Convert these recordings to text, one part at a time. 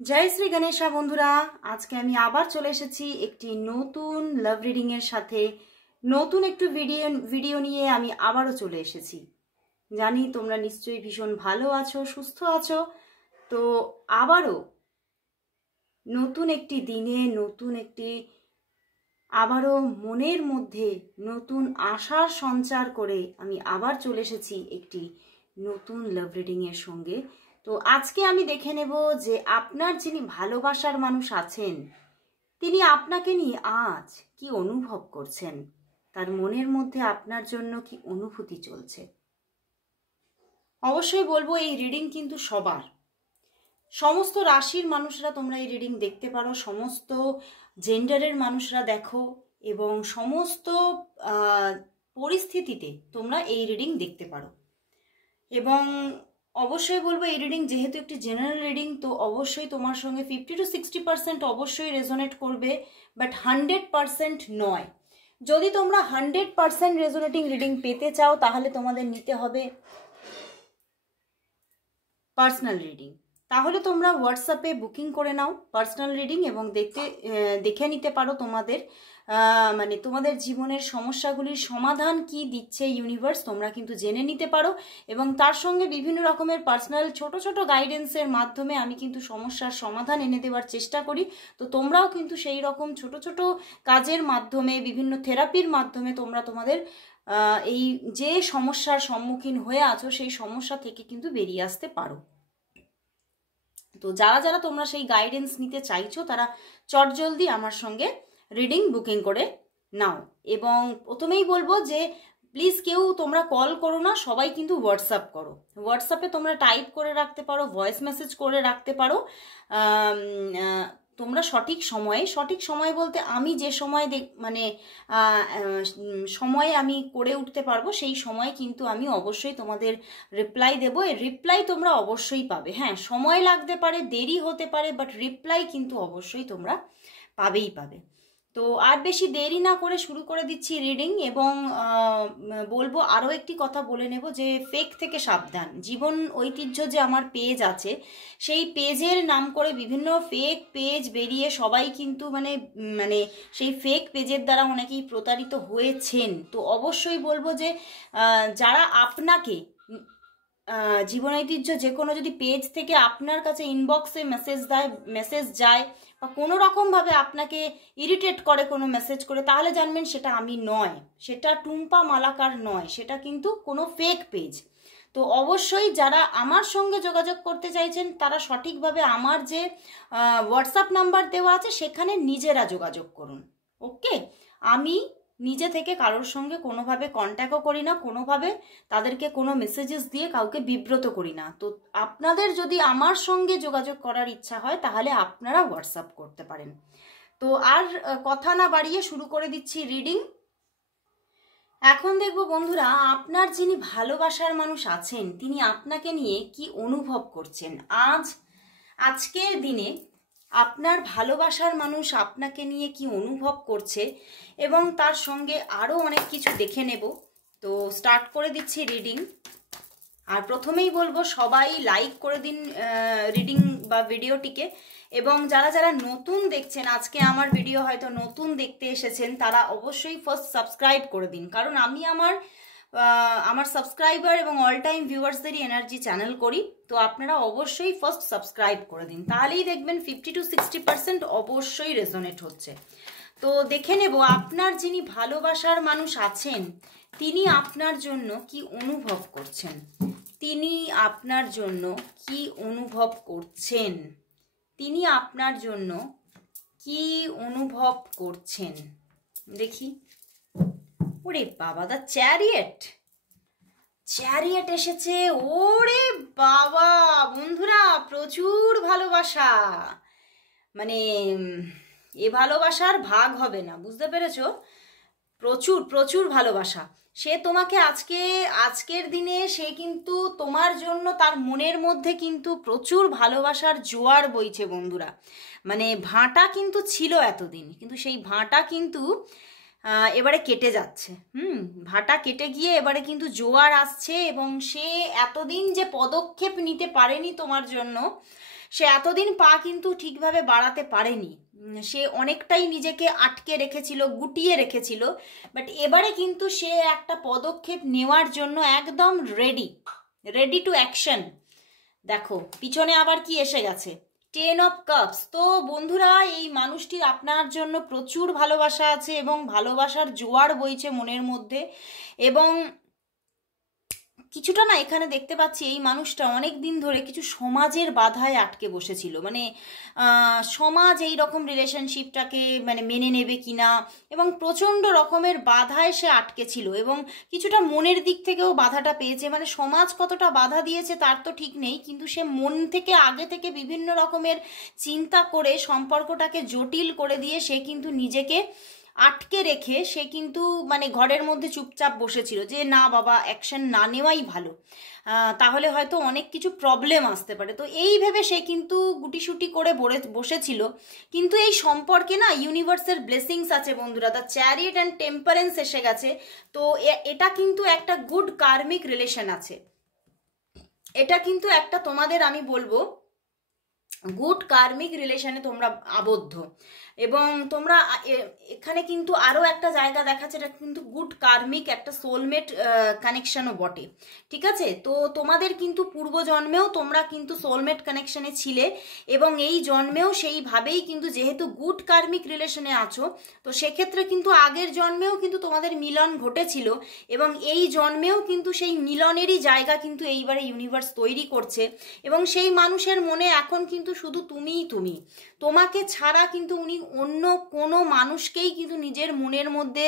জয় শ্রী গণেশা বন্ধুরা, আজকে আমি আবার চলে এসেছি একটি নতুন লাভ রিডিং এর সাথে। নতুন একটু ভিডিও নিয়ে আমি আবারও চলে এসেছি। জানি তোমরা নিশ্চয়ই ভীষণ ভালো আছো, সুস্থ আছো। তো আবারও নতুন একটি দিনে আবারও মনের মধ্যে নতুন আশার সঞ্চার করে আমি আবার চলে এসেছি একটি নতুন লাভ রিডিং এর সঙ্গে। তো আজকে আমি দেখে নেব যে আপনার যিনি ভালোবাসার মানুষ আছেন তিনি আপনাকে নিয়ে আজ কি অনুভব করছেন, তার মনের মধ্যে আপনার জন্য কি অনুভূতি চলছে। অবশ্যই বলবো এই রিডিং কিন্তু সবার, সমস্ত রাশির মানুষরা তোমরা এই রিডিং দেখতে পারো, সমস্ত জেন্ডারের মানুষরা দেখো এবং সমস্ত পরিস্থিতিতে তোমরা এই রিডিং দেখতে পারো। এবং অবশ্যই বলবো এই রিডিং যেহেতু একটি জেনারেল রিডিং, তো অবশ্যই তোমার সঙ্গে 50 to 60% অবশ্যই রেজোনেট করবে, বাট 100% নয়। যদি তোমরা 100% রেজোনেটিং রিডিং পেতে চাও তাহলে তোমাদের নিতে হবে পার্সোনাল রিডিং। তাহলে তোমরা হোয়াটসঅ্যাপে বুকিং করে নাও পার্সোনাল রিডিং এবং দেখে নিতে পারো তোমাদের জীবনের সমস্যাগুলির সমাধান কি দিচ্ছে ইউনিভার্স, তোমরা কিন্তু জেনে নিতে পারো। এবং তার সঙ্গে বিভিন্ন রকমের পার্সোনাল ছোট ছোট গাইডেন্সের মাধ্যমে আমি কিন্তু সমস্যার সমাধান এনে দেওয়ার চেষ্টা করি। তো তোমরাও কিন্তু সেই রকম ছোট ছোট কাজের মাধ্যমে, বিভিন্ন থেরাপির মাধ্যমে তোমরা তোমাদের এই যে সমস্যার সম্মুখীন হয়ে আছো সেই সমস্যা থেকে কিন্তু বেরিয়ে আসতে পারো। তো যারা যারা তোমরা সেই গাইডেন্স নিতে চাইছো তারা চটজলদি আমার সঙ্গে রিডিং বুকিং করে নাও। এবং প্রথমেই বলবো যে প্লিজ কেউ তোমরা কল করো না, সবাই কিন্তু হোয়াটসঅ্যাপ করো। হোয়াটসঅ্যাপে তোমরা টাইপ করে রাখতে পারো, ভয়েস মেসেজ করে রাখতে পারো। তোমরা সঠিক সময় বলতে আমি যে সময় সময়ে আমি করে উঠতে পারবো সেই সময় কিন্তু আমি অবশ্যই তোমাদের রিপ্লাই দেবো। এই রিপ্লাই তোমরা অবশ্যই পাবে। হ্যাঁ, সময় লাগতে পারে, দেরি হতে পারে, বাট রিপ্লাই কিন্তু অবশ্যই তোমরা পাবে। তো আর বেশি দেরি না করে শুরু করে দিচ্ছি রিডিং। এবং বলবো আরও একটি কথা বলে নেব যে ফেক থেকে সাবধান। জীবন ঐতিহ্য যে আমার পেজ আছে সেই পেজের নাম করে বিভিন্ন ফেক পেজ বেরিয়ে সবাই কিন্তু সেই ফেক পেজের দ্বারা অনেকেই প্রতারিত হয়েছেন। তো অবশ্যই বলবো যে যারা আপনাকে জীবন ঐতিহ্য যে কোনো যদি পেজ থেকে আপনার কাছে ইনবক্সে মেসেজ যায় বা কোনো রকমভাবে আপনাকে ইরিটেট করে কোনো মেসেজ করে, তাহলে জানবেন সেটা আমি নয়, সেটা টুম্পা মালাকার নয়, সেটা কিন্তু কোনো ফেক পেজ। তো অবশ্যই যারা আমার সঙ্গে যোগাযোগ করতে চাইছেন তারা সঠিকভাবে আমার যে হোয়াটসঅ্যাপ নাম্বার দেওয়া আছে সেখানে নিজেরা যোগাযোগ করুন। ওকে, আমি নিজে থেকে কারোর সঙ্গে কোনোভাবে কন্ট্যাক্টও করি না, কোনোভাবে তাদেরকে কোনো মেসেজেস দিয়ে কাউকে বিব্রত করি না। তো আপনাদের যদি আমার সঙ্গে যোগাযোগ করার ইচ্ছা হয় তাহলে আপনারা হোয়াটসঅ্যাপ করতে পারেন। তো আর কথা না বাড়িয়ে শুরু করে দিচ্ছি রিডিং। এখন দেখবো বন্ধুরা, আপনার যিনি ভালোবাসার মানুষ আছেন তিনি আপনাকে নিয়ে কি অনুভব করছেন। আজকের দিনে আপনার ভালোবাসার মানুষ আপনাকে নিয়ে কি অনুভব করছে এবং তার সঙ্গে আরও অনেক কিছু দেখে নেব। তো স্টার্ট করে দিচ্ছি রিডিং। আর প্রথমেই বলবো সবাই লাইক করে দিন রিডিং বা ভিডিওটিকে। এবং যারা যারা নতুন দেখছেন, আজকে আমার ভিডিও হয়তো নতুন দেখতে এসেছেন, তারা অবশ্যই ফার্স্ট সাবস্ক্রাইব করে দিন। কারণ আমি আমার সাবস্ক্রাইবার এবং অল টাইম ভিউয়ার্সদেরই এনার্জি চ্যানেল করি। তো আপনারা অবশ্যই ফার্স্ট সাবস্ক্রাইব করে দিন, তাহলেই দেখবেন 50 to 60% অবশ্যই রেজোনেট হচ্ছে। তো দেখে নেব আপনার যিনি ভালোবাসার মানুষ আছেন তিনি আপনার জন্য কি অনুভব করছেন। তিনি আপনার জন্য কি অনুভব করছেন, তিনি আপনার জন্য কি অনুভব করছেন দেখি। ওরে বাবা, দা চ্যারিয়েট এসেছে। ওরে বাবা বন্ধুরা, প্রচুর ভালোবাসা, এ ভালোবাসার ভাগ হবে না, বুঝতে পেরেছো? প্রচুর ভালোবাসা। সে তোমাকে আজকের দিনে সে কিন্তু তোমার জন্য তার মনের মধ্যে কিন্তু প্রচুর ভালোবাসার জোয়ার বইছে বন্ধুরা। ভাঁটা কিন্তু ছিল এতদিন, কিন্তু সেই ভাঁটা কিন্তু এবারে কেটে যাচ্ছে। ভাঁটা কেটে গিয়ে এবারে কিন্তু জোয়ার আসছে। এবং সে এতদিন যে পদক্ষেপ নিতে পারেনি তোমার জন্য, সে এতদিন পা কিন্তু ঠিকভাবে বাড়াতে পারেনি, সে অনেকটাই নিজেকে আটকে রেখেছিল, গুটিয়ে রেখেছিল। বাট এবারে কিন্তু সে একটা পদক্ষেপ নেওয়ার জন্য একদম রেডি টু অ্যাকশন। দেখো পিছনে আবার কি এসে গেছে, 10 অফ কাপস। তো বন্ধুরা, এই মানুষটির আপনার জন্য প্রচুর ভালোবাসা আছে এবং ভালোবাসার জোয়ার বইছে মনের মধ্যে। এবং কিছুটা না এখানে দেখতে পাচ্ছি এই মানুষটা অনেক দিন ধরে কিছু সমাজের বাধায় আটকে বসেছিল, মানে সমাজ এই রকম রিলেশনশিপটাকে মানে মেনে নেবে কিনা, এবং প্রচণ্ড রকমের বাধায় সে আটকে ছিল এবং কিছুটা মনের দিক থেকেও বাধাটা পেয়েছে। মানে সমাজ কতটা বাধা দিয়েছে তার তো ঠিক নেই, কিন্তু সে মন থেকে আগে থেকে বিভিন্ন রকমের চিন্তা করে সম্পর্কটাকে জটিল করে দিয়ে সে কিন্তু নিজেকে আটকে রেখে সে কিন্তু মানে ঘরের মধ্যে চুপচাপ বসেছিল যে না বাবা, অ্যাকশন না নেওয়াই ভালো, তাহলে হয়তো অনেক কিছু প্রবলেম আসতে পারে। তো এই ভেবে সে কিন্তু গুটিসুটি করে বসেছিল। কিন্তু এই সম্পর্কে না ইউনিভার্সের ব্লেসিংস আছে বন্ধুরা, দ্য চ্যারিয়েট অ্যান্ড টেম্পারেন্স এসে গেছে। তো এটা কিন্তু একটা গুড কার্মিক রিলেশন আছে, এটা কিন্তু একটা তোমাদের আমি বলবো গুড কার্মিক রিলেশনে তোমরা আবদ্ধ। এবং তোমরা এখানে কিন্তু আরও একটা জায়গা দেখাচ্ছে, এটা কিন্তু গুড কার্মিক একটা সোলমেট কানেকশনও বটে, ঠিক আছে। তো তোমাদের কিন্তু পূর্বজন্মেও তোমরা কিন্তু সোলমেট কানেকশনে ছিলে এবং এই জন্মেও সেইভাবেই কিন্তু যেহেতু গুড কার্মিক রিলেশনে আছো, তো সেক্ষেত্রে কিন্তু আগের জন্মেও কিন্তু তোমাদের মিলন ঘটেছিল এবং এই জন্মেও কিন্তু সেই মিলনেরই জায়গা কিন্তু এইবারে ইউনিভার্স তৈরি করছে। এবং সেই মানুষের মনে এখন কিন্তু শুধু তুমিই তুমি, তোমাকে ছাড়া কিন্তু উনি অন্য কোনো মানুষকেই কিন্তু নিজের মনের মধ্যে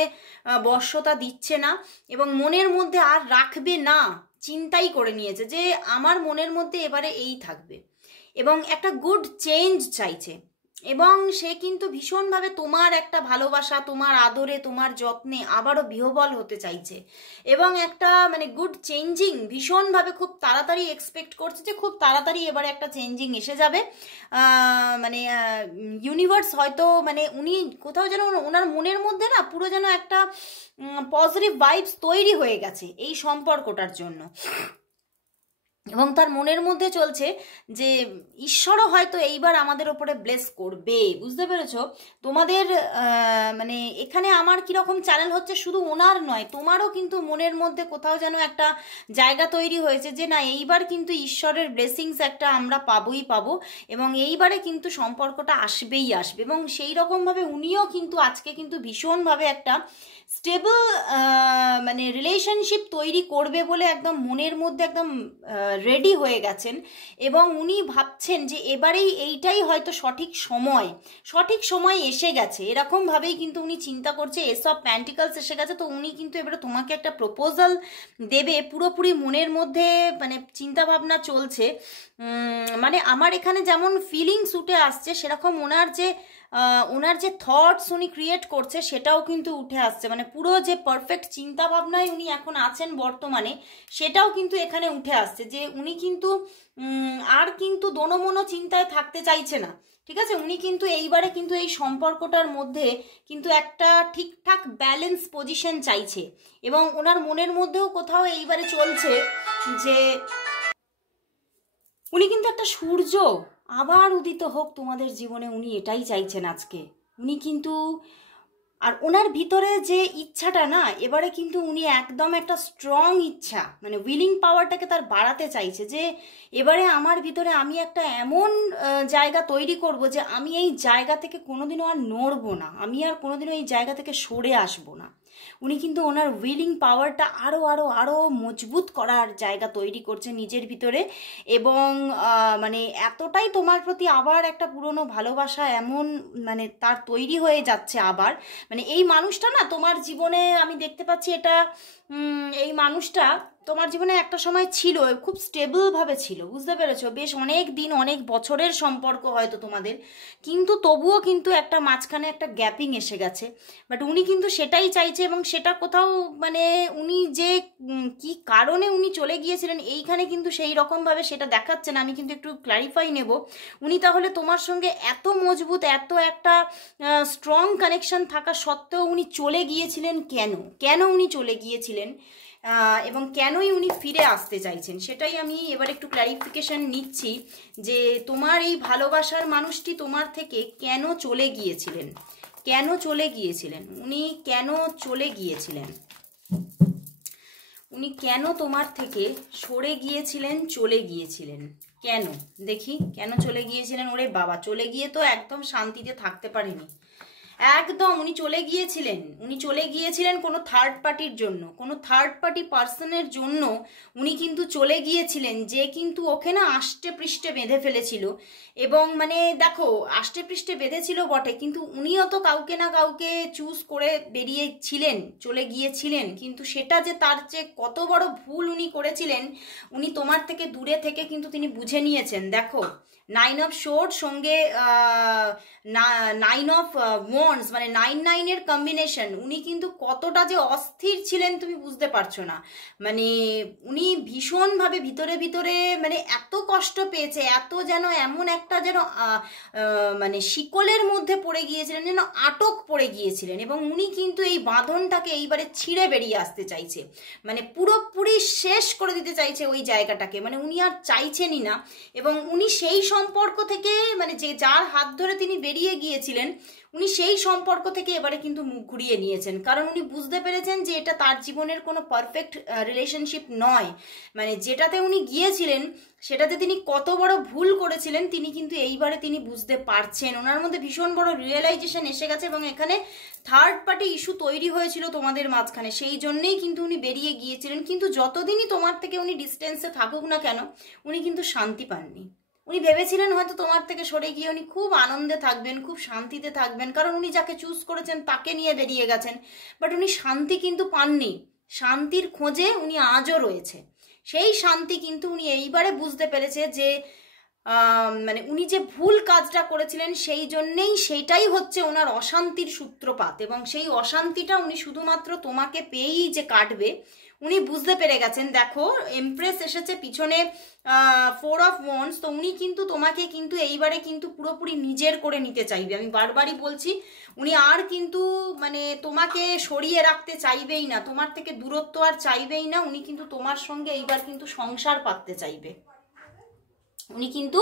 বশ্যতা দিচ্ছে না এবং মনের মধ্যে আর রাখবে না, চিন্তাই করে নিয়েছে যে আমার মনের মধ্যে এবারে এই থাকবে এবং একটা গুড চেঞ্জ চাইছে। এবং সে কিন্তু ভীষণভাবে তোমার একটা ভালোবাসা, তোমার আদরে, তোমার যত্নে আবারও বিহবল হতে চাইছে এবং একটা মানে গুড চেঞ্জিং ভীষণভাবে খুব তাড়াতাড়ি এক্সপেক্ট করছে যে খুব তাড়াতাড়ি এবারে একটা চেঞ্জিং এসে যাবে। মানে ইউনিভার্স হয়তো মানে উনি কোথাও যেন ওনার মনের মধ্যে না পুরো যেন একটা পজিটিভ ভাইবস তৈরি হয়ে গেছে এই সম্পর্কটার জন্য এবং তার মনের মধ্যে চলছে যে ঈশ্বরও হয়তো এইবার আমাদের ওপরে ব্লেস করবে, বুঝতে পেরেছ? তোমাদের মানে এখানে আমার কীরকম চ্যানেল হচ্ছে, শুধু ওনার নয় তোমারও কিন্তু মনের মধ্যে কোথাও যেন একটা জায়গা তৈরি হয়েছে যে না এইবার কিন্তু ঈশ্বরের ব্লেসিংস একটা আমরা পাবোই পাবো এবং এইবারে কিন্তু সম্পর্কটা আসবেই আসবে। এবং সেই রকমভাবে উনিও কিন্তু আজকে কিন্তু ভীষণভাবে একটা স্টেবল মানে রিলেশনশিপ তৈরি করবে বলে একদম মনের মধ্যে একদম রেডি হয়ে গেছেন এবং উনি ভাবছেন যে এবারেই এইটাই হয়তো সঠিক সময় এসে গেছে, এরকমভাবেই কিন্তু উনি চিন্তা করছে। এসব প্যান্টিকলস এসে গেছে, তো উনি কিন্তু এবারে তোমাকে একটা প্রপোজাল দেবে, পুরোপুরি মনের মধ্যে মানে চিন্তাভাবনা চলছে। মানে আমার এখানে যেমন ফিলিংস উঠে আসছে সেরকম ওনার যে থটস উনি ক্রিয়েট করছে সেটাও কিন্তু উঠে আসছে, মানে পুরো যে পারফেক্ট চিন্তা ভাবনায় উনি এখন আছেন বর্তমানে সেটাও কিন্তু এখানে উঠে আসছে যে উনি কিন্তু আর কিন্তু দোনোমনো চিন্তায় থাকতে চাইছে না, ঠিক আছে। উনি কিন্তু এইবারে কিন্তু এই সম্পর্কটার মধ্যে কিন্তু একটা ঠিকঠাক ব্যালেন্স পজিশন চাইছে এবং ওনার মনের মধ্যেও কোথাও এইবারে চলছে যে উনি কিন্তু একটা সূর্য আবার উদিত হোক তোমাদের জীবনে, উনি এটাই চাইছেন আজকে। উনি কিন্তু আর ওনার ভিতরে যে ইচ্ছাটা না এবারে কিন্তু উনি একদম একটা স্ট্রং ইচ্ছা মানে উইলিং পাওয়ারটাকে তার বাড়াতে চাইছে যে এবারে আমার ভিতরে আমি একটা এমন জায়গা তৈরি করব যে আমি এই জায়গা থেকে কোনোদিনও আর নড়বো না, আমি আর কোনোদিনও এই জায়গা থেকে সরে আসবো না। উনি কিন্তু ওনার উইলিং পাওয়ারটা আরও আরও আরও মজবুত করার জায়গা তৈরি করছে নিজের ভিতরে এবং মানে এতটাই তোমার প্রতি আবার একটা পুরনো ভালোবাসা এমন মানে তার তৈরি হয়ে যাচ্ছে আবার। মানে এই মানুষটা না তোমার জীবনে আমি দেখতে পাচ্ছি এটা এই মানুষটা তোমার জীবনে একটা সময় ছিল, খুব স্টেবলভাবে ছিল, বুঝতে পেরেছো? বেশ অনেক দিন অনেক বছরের সম্পর্ক হয়তো তোমাদের, কিন্তু তবুও কিন্তু একটা মাঝখানে একটা গ্যাপিং এসে গেছে। বাট উনি কিন্তু সেটাই চাইছে এবং সেটা কোথাও মানে উনি যে কি কারণে উনি চলে গিয়েছিলেন এইখানে কিন্তু সেই রকমভাবে সেটা দেখাচ্ছে না, আমি কিন্তু একটু ক্ল্যারিফাই নেব। উনি তাহলে তোমার সঙ্গে এত মজবুত এত একটা স্ট্রং কানেকশন থাকা সত্ত্বেও উনি চলে গিয়েছিলেন কেন উনি চলে গিয়েছিলেন এবং কেনই উনি ফিরে আসতে চাইছেন সেটাই আমি এবার একটু ক্ল্যারিফিকেশন নিচ্ছি, যে তোমার এই ভালোবাসার মানুষটি তোমার থেকে কেন চলে গিয়েছিলেন, কেন চলে গিয়েছিলেন, উনি কেন চলে গিয়েছিলেন, উনি কেন তোমার থেকে সরে গিয়েছিলেন, চলে গিয়েছিলেন, কেন দেখি কেন চলে গিয়েছিলেন। ওরে বাবা, চলে গিয়ে তো একদম শান্তিতে থাকতে পারেনি, একদম উনি চলে গিয়েছিলেন, উনি চলে গিয়েছিলেন কোনো থার্ড পার্টির জন্য, কোনো থার্ড পার্টি পার্সনের জন্য উনি কিন্তু চলে গিয়েছিলেন, যে কিন্তু ওকে না আষ্টে পৃষ্ঠে বেঁধে ফেলেছিল। এবং মানে দেখো, আষ্টে পৃষ্ঠে বেঁধেছিল বটে, কিন্তু উনিও তো কাউকে না কাউকে চুজ করে বেরিয়েছিলেন, চলে গিয়েছিলেন, কিন্তু সেটা যে তার যে কত বড় ভুল উনি করেছিলেন, উনি তোমার থেকে দূরে থেকে কিন্তু তিনি বুঝে নিয়েছেন। দেখো, 9 অফ সোর্ড সঙ্গে 9 অফ ওয়ান্ডস, মানে 9 এর কম্বিনেশন, উনি কিন্তু কতটা যে অস্থির ছিলেন তুমি বুঝতে পারছো না। মানে উনি ভীষণভাবে ভিতরে ভিতরে মানে এত কষ্ট পেয়েছে, এত যেন এমন একটা যেন মানে শিকলের মধ্যে পড়ে গিয়েছিলেন, যেন আটক পড়ে গিয়েছিলেন, এবং উনি কিন্তু এই বাঁধনটাকে এইবারে ছিঁড়ে বেরিয়ে আসতে চাইছে, মানে পুরোপুরি শেষ করে দিতে চাইছে ওই জায়গাটাকে, মানে উনি আর চাইছেনই না। এবং উনি সেই সম্পর্ক থেকে, মানে যে যার হাত ধরে তিনি বেরিয়ে গিয়েছিলেন, উনি সেই সম্পর্ক থেকে এবারে কিন্তু মুখ ঘুরিয়ে নিয়েছেন, কারণ উনি বুঝতে পেরেছেন যে এটা তার জীবনের কোনো পারফেক্ট রিলেশনশিপ নয়। মানে যেটাতে উনি গিয়েছিলেন সেটাতে তিনি কত বড় ভুল করেছিলেন তিনি কিন্তু এইবারে তিনি বুঝতে পারছেন, ওনার মধ্যে ভীষণ বড় রিয়েলাইজেশন এসে গেছে, এবং এখানে থার্ড পার্টি ইস্যু তৈরি হয়েছিল তোমাদের মাঝখানে, সেই জন্যেই কিন্তু উনি বেরিয়ে গিয়েছিলেন। কিন্তু যতদিনই তোমার থেকে উনি ডিস্টেন্সে থাকুক না কেন, উনি কিন্তু শান্তি পাননি। উনি ভেবেছিলেন হয়তো তোমার থেকে সরে গিয়ে উনি খুব আনন্দে থাকবেন, খুব শান্তিতে থাকবেন, কারণ উনি যাকে চুজ করেছেন তাকে নিয়ে বেরিয়ে গেছেন, বাট উনি শান্তি কিন্তু পাননি, শান্তির খোঁজে উনি আজও রয়েছে। সেই শান্তি কিন্তু উনি এইবারে বুঝতে পেরেছে যে মানে উনি যে ভুল কাজটা করেছিলেন সেই জন্যেই সেইটাই হচ্ছে ওনার অশান্তির সূত্রপাত, এবং সেই অশান্তিটা উনি শুধুমাত্র তোমাকে পেয়েই যে কাটবে উনি বুঝতে পেরে গেছেন। দেখো, এমপ্রেস এসেছে পিছনে 4 অফ ওয়ান্ডস, তো উনি কিন্তু তোমাকে কিন্তু এইবারে কিন্তু পুরোপুরি নিজের করে নিতে চাইবে, আমি বারবারই বলছি, উনি আর কিন্তু মানে তোমাকে সরিয়ে রাখতে চাইবেই না, তোমার থেকে দূরত্ব আর চাইবেই না, উনি কিন্তু তোমার সঙ্গে এইবার কিন্তু সংসার পাততে চাইবে, উনি কিন্তু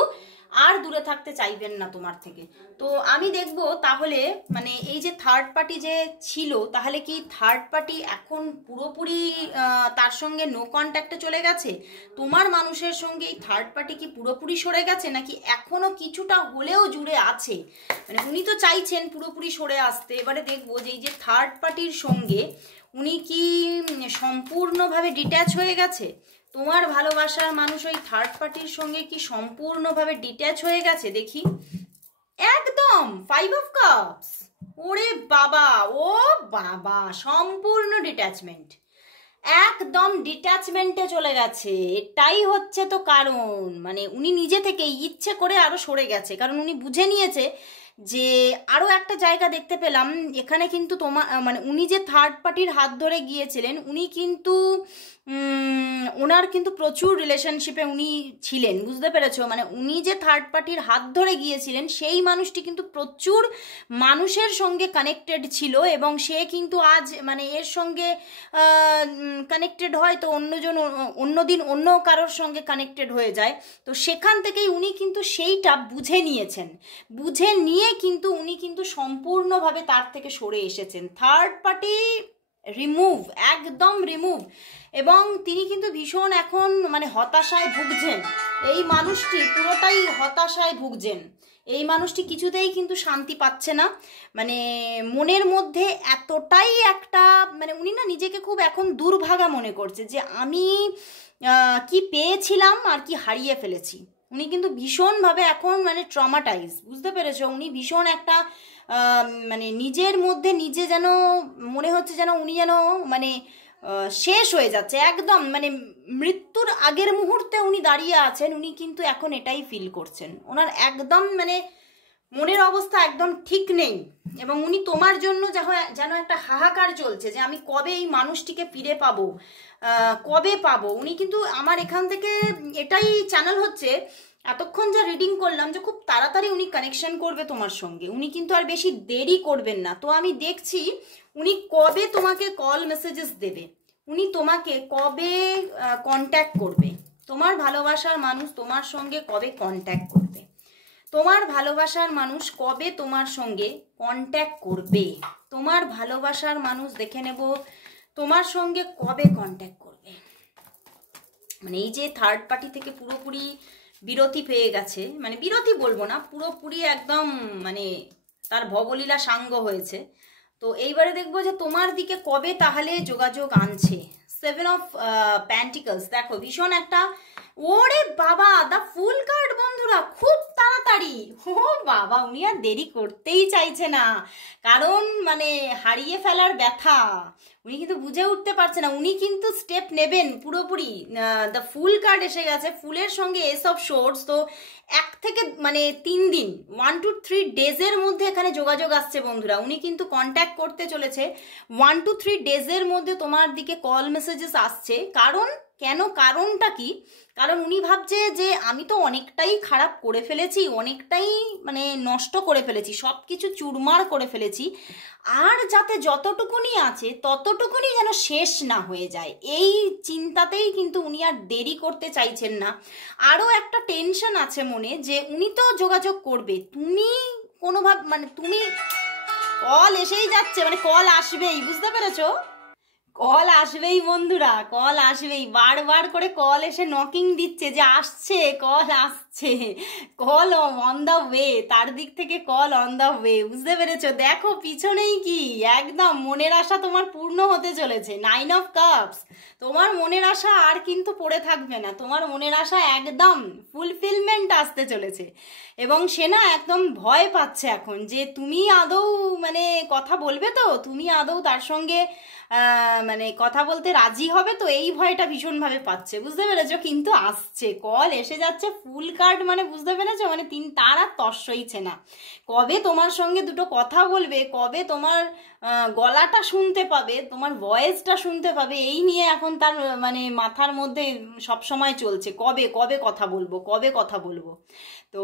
আর দূরে থাকতে চাইবেন না তোমার থেকে। তো আমি দেখব তাহলে মানে এই যে থার্ড পার্টি যে ছিল, তাহলে কি থার্ড পার্টি এখন পুরোপুরি তার সঙ্গে নো কন্ট্যাক্টে চলে গেছে, তোমার মানুষের সঙ্গে এই থার্ড পার্টি কি পুরোপুরি সরে গেছে, নাকি এখনো কিছুটা হলেও জুড়ে আছে? মানে উনি তো চাইছেন পুরোপুরি সরে আসতে, এবারে দেখবো যে এই যে থার্ড পার্টির সঙ্গে উনি কি সম্পূর্ণভাবে ডিট্যাচ হয়ে গেছে, তোমার ভালোবাসার মানুষ ওই থার্ড পার্টির সঙ্গে কি সম্পূর্ণভাবে ডিট্যাচ হয়ে গেছে দেখি। একদম 5 অফ কাপস, ওরে বাবা, ও বাবা, সম্পূর্ণ ডিট্যাচমেন্ট, একদম ডিট্যাচমেন্টে চলে গেছে। এটাই হচ্ছে তো কারণ, মানে উনি নিজে থেকে ইচ্ছে করে আরো সরে গেছে, কারণ উনি বুঝে নিয়েছে যে আরো একটা জায়গা দেখতে পেলাম এখানে কিন্তু তোমার মানে উনি যে থার্ড পার্টির হাত ধরে গিয়েছিলেন, উনি কিন্তু ওনার কিন্তু প্রচুর রিলেশনশিপে উনি ছিলেন, বুঝতে পেরেছো? মানে উনি যে থার্ড পার্টির হাত ধরে গিয়েছিলেন সেই মানুষটি কিন্তু প্রচুর মানুষের সঙ্গে কানেক্টেড ছিল, এবং সে কিন্তু আজ মানে এর সঙ্গে কানেক্টেড হয় তো অন্যদিন অন্য কারোর সঙ্গে কানেক্টেড হয়ে যায়, তো সেখান থেকেই উনি কিন্তু সেইটা বুঝে নিয়েছেন, বুঝে নিয়ে কিন্তু উনি কিন্তু সম্পূর্ণভাবে তার থেকে সরে এসেছেন। থার্ড পার্টি রিমুভ, একদম রিমুভ, এবং তিনি কিন্তু ভীষণ এখন মানে হতাশায় ভুগছেন, এই মানুষটি পুরোটাই হতাশায় ভুগছেন, এই মানুষটি কিছুতেই কিন্তু শান্তি পাচ্ছে না, মানে মনের মধ্যে এতটাই একটা মানে উনি না নিজেকে খুব এখন দুর্ভাগা মনে করছে যে আমি কি পেয়েছিলাম আর কি হারিয়ে ফেলেছি। উনি কিন্তু ভীষণভাবে এখন মানে ট্রমাটাইজ, বুঝতে পেরেছো? উনি ভীষণ একটা মানে নিজের মধ্যে নিজে যেন মনে হচ্ছে যেন উনি যেন মানে শেষ হয়ে যাচ্ছে, একদম মানে মৃত্যুর আগের মুহূর্তে উনি দাঁড়িয়ে আছেন, উনি কিন্তু এখন এটাই ফিল করছেন, ওনার একদম মানে মনের অবস্থা একদম ঠিক নেই, এবং উনি তোমার জন্য যেন একটা হাহাকার চলছে যে আমি কবে এই মানুষটিকে ফিরে পাবো, কবে পাবো। উনি কিন্তু আমার এখান থেকে এটাই চ্যানেল হচ্ছে এতক্ষণ যা রিডিং করলাম যে খুব তাড়াতাড়ি উনি কানেকশন করবে তোমার সঙ্গে, উনি কিন্তু আর বেশি দেরি করবেন না। তো আমি দেখছি উনি কবে তোমাকে কল মেসেজেস দেবে, উনি তোমাকে কবে কন্ট্যাক্ট করবে, তোমার ভালোবাসার মানুষ তোমার সঙ্গে কবে কন্ট্যাক্ট করবে, তোমার ভালোবাসার মানুষ কবে তোমার সঙ্গে কন্ট্যাক্ট করবে, তোমার ভালোবাসার মানুষ দেখে নেব তোমার সঙ্গে কবে কন্ট্যাক্ট করবে। মানে এই যে থার্ড পার্টি থেকে পুরোপুরি বিরতি পেয়ে গেছে, মানে বিরতি বলবো না, পুরোপুরি একদম মানে তার ভবলীলা সাঙ্গ হয়েছে, তো এইবারে দেখবো যে তোমার দিকে কবে তাহলে যোগাযোগ আনছে। 7 অফ প্যান্টিকলস, দেখো ভীষণ একটা, ওরে বাবা দা ফুল কার্ড বন্ধুরা, খুব তাড়াতাড়ি, ও বাবা উনি আর দেরি করতেই চাইছে না, কারণ মানে হারিয়ে ফেলার ব্যথা উনি কিন্তু বুঝে উঠতে পারছে না, উনি কিন্তু স্টেপ নেবেন পুরোপুরি। দ্য ফুল কার্ড এসে গেছে, ফুলের সঙ্গে এস অফ শোর্টস, তো 1 থেকে মানে 3 দিন 1 to 3 ডেজের মধ্যে এখানে যোগাযোগ আসছে বন্ধুরা, উনি কিন্তু কন্ট্যাক্ট করতে চলেছে 1 to 3 ডেজের মধ্যে তোমার দিকে কল মেসেজেস আসছে। কারণ কেন, কারণটা কি, কারণ উনি ভাবছে যে আমি তো অনেকটাই খারাপ করে ফেলেছি, অনেকটাই মানে নষ্ট করে ফেলেছি, সব কিছু চুরমার করে ফেলেছি, আর যাতে যতটুকুনি আছে ততটুকুনি যেন শেষ না হয়ে যায়, এই চিন্তাতেই কিন্তু উনি আর দেরি করতে চাইছেন না। আরও একটা টেনশন আছে মনে যে উনি তো যোগাযোগ করবে, তুমি কোনোভাবে মানে তুমি কল এসেই যাচ্ছে, মানে কল আসবেই, বুঝতে পেরেছো, কল আসবেই বন্ধুরা, কল আসবেই, বারবার করে কল এসে নকিং দিচ্ছে যে আসছে, কল আসছে, কল অন দ্য ওয়ে, তার দিক থেকে কল অন দ্য ওয়ে, বুঝতে পেরেছো। দেখো পিছনেই কি একদম মনের আশা তোমার পূর্ণ হতে চলেছে, 9 অফ কাপস, তোমার মনের আশা আর কিন্তু পড়ে থাকবে না, তোমার মনের আশা একদম ফুলফিলমেন্ট আসতে চলেছে। এবং সে না একদম ভয় পাচ্ছে এখন যে তুমি আদৌ মানে কথা বলবে তো, তুমি আদৌ তার সঙ্গে মানে কথা বলতে রাজি হবে তো, এই ভয়টা ভীষণভাবে পাচ্ছে, বুঝতে পেরেছো। কিন্তু আসছে, কল এসে যাচ্ছে, ফুল কার্ড মানে বুঝতে পেরেছো, মানে তার আর তর সইছে না, কবে তোমার সঙ্গে দুটো কথা বলবে, কবে তোমার গলাটা শুনতে পাবে, তোমার ভয়েসটা শুনতে পাবে, এই নিয়ে এখন তার মানে মাথার মধ্যে সব সময় চলছে, কবে কবে কথা বলবো, কবে কথা বলবো। তো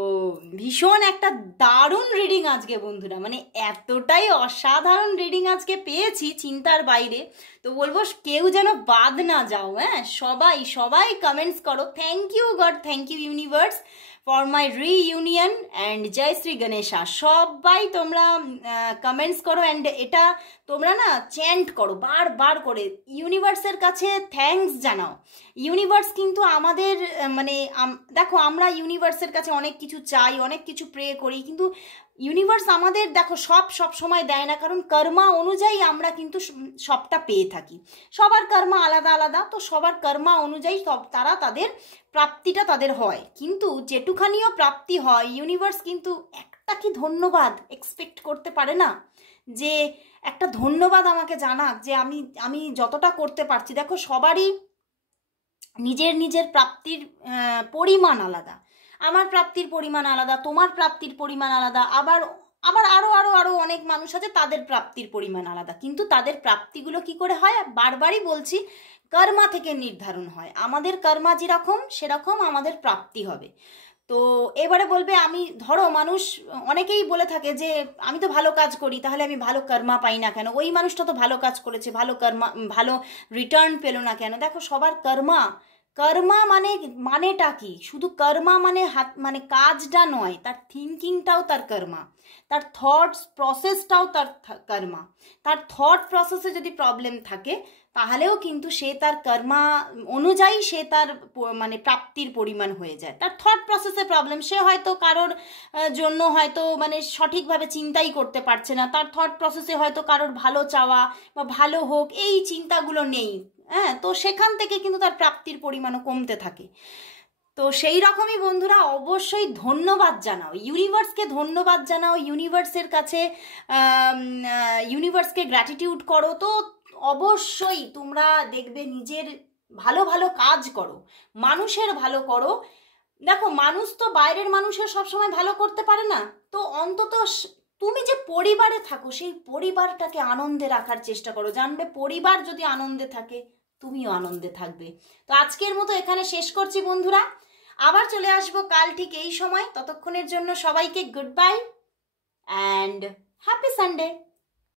ভীষণ একটা দারুণ রিডিং আজকে বন্ধুরা, মানে এতটাই অসাধারণ রিডিং আজকে পেয়েছি চিন্তার বাইরে, তো বলবো কেউ যেন বাদ না যাও, হ্যাঁ সবাই সবাই কমেন্টস করো, thank you God, thank you universe for my reunion and জয় শ্রী গণেশা, সবাই তোমরা কমেন্টস করো, অ্যান্ড এটা তোমরা না চ্যান্ট করো বারবার করে, ইউনিভার্সের কাছে থ্যাঙ্কস জানাও। ইউনিভার্স কিন্তু আমাদের মানে দেখো আমরা ইউনিভার্সের কাছে অনেক কিছু চাই, অনেক কিছু প্রে করি, কিন্তু ইউনিভার্স আমাদের দেখো সব সময় দেয় না, কারণ কর্মা অনুযায়ী আমরা কিন্তু সবটা পেয়ে থাকি, সবার কর্মা আলাদা আলাদা, তো সবার কর্মা অনুযায়ী তারা তাদের প্রাপ্তিটা তাদের হয়, কিন্তু যেটুখানিও প্রাপ্তি হয় ইউনিভার্স কিন্তু একটা কি ধন্যবাদ এক্সপেক্ট করতে পারে না, যে একটা ধন্যবাদ আমাকে জানাক যে আমি যতটা করতে পারছি। দেখো সবারই নিজের নিজের প্রাপ্তির পরিমাণ আলাদা, আমার প্রাপ্তির পরিমাণ আলাদা, তোমার প্রাপ্তির পরিমাণ আলাদা, আবার আবার আরো আরো আরো অনেক মানুষ আছে তাদের প্রাপ্তির পরিমাণ আলাদা, কিন্তু তাদের প্রাপ্তিগুলো কি করে হয়, বারবারই বলছি কর্মা থেকে নির্ধারণ হয়, আমাদের কর্মা যেরকম সেরকম আমাদের প্রাপ্তি হবে। তো এবারে বলবে আমি ধরো মানুষ অনেকেই বলে থাকে যে আমি তো ভালো কাজ করি, তাহলে আমি ভালো কর্মা পাই না কেন, ওই মানুষটা তো ভালো কাজ করেছে, ভালো কর্মা ভালো রিটার্ন পেলো না কেন। দেখো সবার কর্মা, কর্মা মানেটা কি, শুধু কর্মা মানে হাত মানে কাজটা নয়, তার থিঙ্কিংটাও তার কর্মা, তার থটস প্রসেসটাও তার কর্মা, তার থট প্রসেসে যদি প্রবলেম থাকে তাহলেও কিন্তু সে তার কর্মা অনুযায়ী সে তার মানে প্রাপ্তির পরিমাণ হয়ে যায়। তার থট প্রসেসে প্রবলেম, সে হয়তো কারোর জন্য হয়তো মানে সঠিকভাবে চিন্তাই করতে পারছে না, তার থট প্রসেসে হয়তো কারোর ভালো চাওয়া বা ভালো হোক এই চিন্তাগুলো নেই, হ্যাঁ, তো সেখান থেকে কিন্তু তার প্রাপ্তির পরিমাণও কমতে থাকে। তো সেই রকমই বন্ধুরা অবশ্যই ধন্যবাদ জানাও ইউনিভার্সকে, ধন্যবাদ জানাও ইউনিভার্সের কাছে, ইউনিভার্সকে গ্র্যাটিটিউড করো, তো অবশ্যই তোমরা দেখবে নিজের ভালো ভালো কাজ করো, মানুষের ভালো করো। দেখো মানুষ তো বাইরের মানুষের সবসময় ভালো করতে পারে না, তো অন্তত তুমি যে পরিবারে থাকো সেই পরিবারটাকে আনন্দে রাখার চেষ্টা করো, জানবে পরিবার যদি আনন্দে থাকে তুমিও আনন্দে থাকবে। তো আজকের মতো এখানে শেষ করছি বন্ধুরা, আবার চলে আসবো কাল ঠিক এই সময়, ততক্ষণের জন্য সবাইকে good bye and happy Sunday.